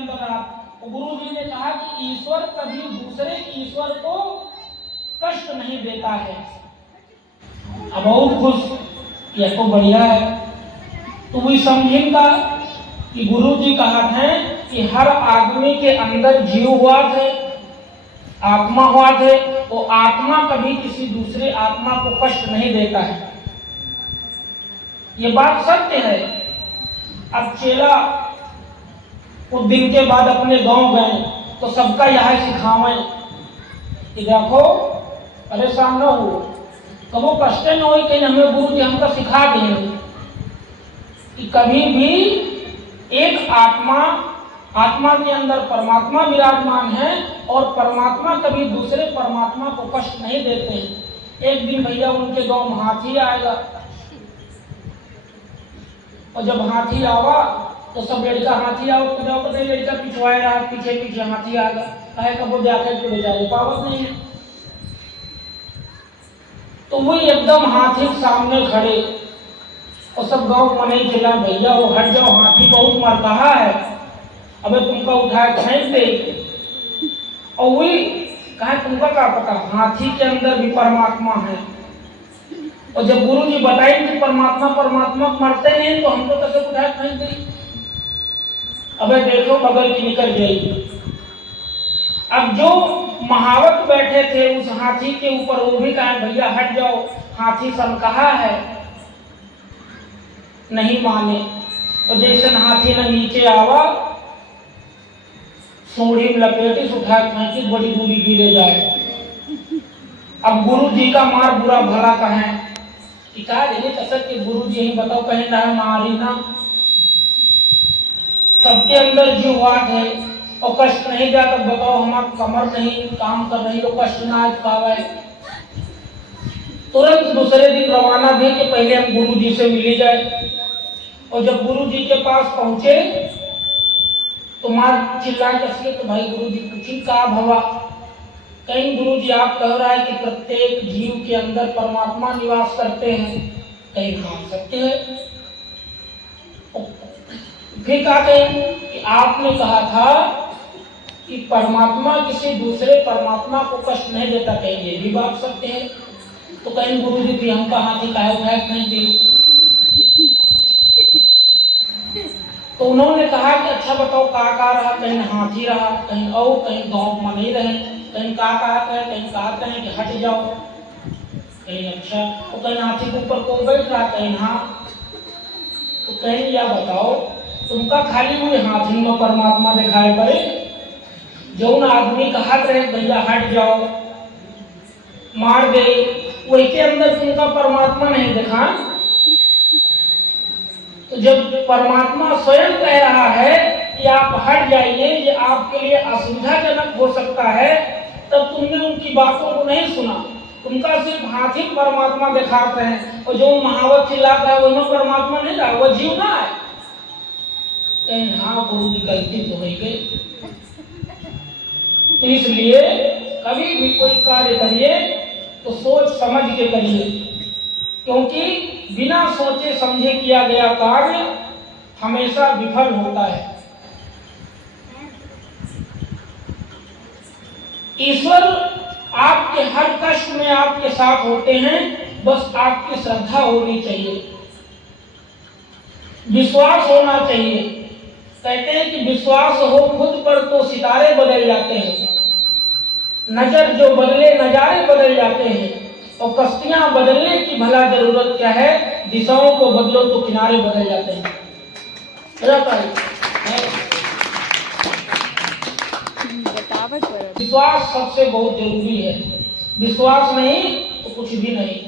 गुरु जी ने कहा कि ईश्वर कभी दूसरे ईश्वर को कष्ट नहीं देता है। अब बहुत खुश, यह तो बढ़िया है। तो वही समझेगा कि गुरु जी कहा है कि हर आदमी के अंदर जीव हुआ थे, आत्मा हुआ थे, वो आत्मा कभी किसी दूसरे आत्मा को कष्ट नहीं देता है। ये बात सत्य है। अब चेला कुछ दिन के बाद अपने गांव गए तो सबका यह सिखावे कि देखो परेशान न हो, कबो कष्ट न हो, कहीं हमें गुरु जी हमको सिखा दें कि कभी भी एक आत्मा के अंदर परमात्मा विराजमान है और परमात्मा कभी दूसरे परमात्मा को कष्ट नहीं देते हैं। एक दिन भैया उनके गांव में हाथी आएगा और जब हाथी आवा तो सब लड़का हाथी आओ तो जाओ, पता लड़का पिछवाए रहा, पीछे पीछे हाथी आ गया, कहे कबो जाकर के बेचारे पावत नहीं है। तो वो एकदम हाथी सामने खड़े और सब गांव मने चिल्ला, भैया वो हट जाओ, हाथी बहुत मर कहा है, अबे तुमको उठाए फेंक दे। और वही कहा तुमको क्या पता, हाथी के अंदर भी परमात्मा है। और जब गुरु जी बताए कि परमात्मा मरते नहीं तो हमको कैसे उठाए फेंक दे। अबे देखो बगल की निकल गई। अब जो महावत बैठे थे उस हाथी के ऊपर, वो भी कहा भैया हट जाओ, हाथी सन कहा है, नहीं माने। और जैसे हाथी ने नीचे आवा, सूढ़ी में लपेटी उठा फेंकी, बड़ी दूरी गिरे जाए। अब गुरु जी का मार बुरा भला कहे कि कहा देने कसर के गुरु जी ही बताओ, कहीं ना मारी ना, सबके अंदर जीवात है और कष्ट नहीं जाता। बताओ हमारा कमर नहीं काम कर रही तो कष्ट ना पावे। तुरंत दूसरे दिन रवाना भी कि पहले हम गुरु जी से मिले जाए। और जब गुरु जी के पास पहुंचे तो मार चिल्लाए कसके, तो भाई गुरु जी पूछी का भवा। कहीं गुरु जी आप कह रहा है कि प्रत्येक जीव के अंदर परमात्मा निवास करते हैं, कहीं हाँ सत्य है। फिर कहा कि आपने कहा था कि परमात्मा किसी दूसरे परमात्मा को कष्ट नहीं देता, कहीं ये भी बात सत्य है। तो कहीं गुरु जी भी हम कहा थे काहे उठाए नहीं दी। तो उन्होंने कहा कि अच्छा बताओ का रहा, कहीं हाथी रहा, कहीं और कहीं गांव में नहीं रहे, कहीं का कहीं कहते हैं कि हट जाओ, कहीं अच्छा, तो कहीं हाथी के ऊपर कोई बैठ रहा, कहीं हाँ। तो कहीं या बताओ तुमका खाली हुए हाथी में परमात्मा दिखाई पड़े, जो उन आदमी का हाथ रहे भैया हट जाओ मार दे, वही के अंदर तुमका परमात्मा नहीं दिखा। तो जब परमात्मा स्वयं कह रहा है कि आप हट जाइए, ये आपके लिए असुविधाजनक हो सकता है, तब तुमने उनकी बातों को नहीं सुना। तुमका सिर्फ हाथी परमात्मा दिखाते हैं और जो महावत चिल्लाता है वही परमात्मा नहीं रहा, वो जीव ना है। कहीं हाँ गुरु की गलती तो नहीं गई। तो इसलिए कभी भी कोई कार्य करिए तो सोच समझ के करिए, क्योंकि बिना सोचे समझे किया गया कार्य हमेशा विफल होता है। ईश्वर आपके हर कष्ट में आपके साथ होते हैं, बस आपकी श्रद्धा होनी चाहिए, विश्वास होना चाहिए। कहते हैं कि विश्वास हो खुद पर तो सितारे बदल जाते हैं, नजर जो बदले नजारे बदल जाते हैं, और कश्तियां बदलने की भला जरूरत क्या है, दिशाओं को बदलो तो किनारे बदल जाते हैं। विश्वास सबसे बहुत जरूरी है, विश्वास नहीं तो कुछ भी नहीं।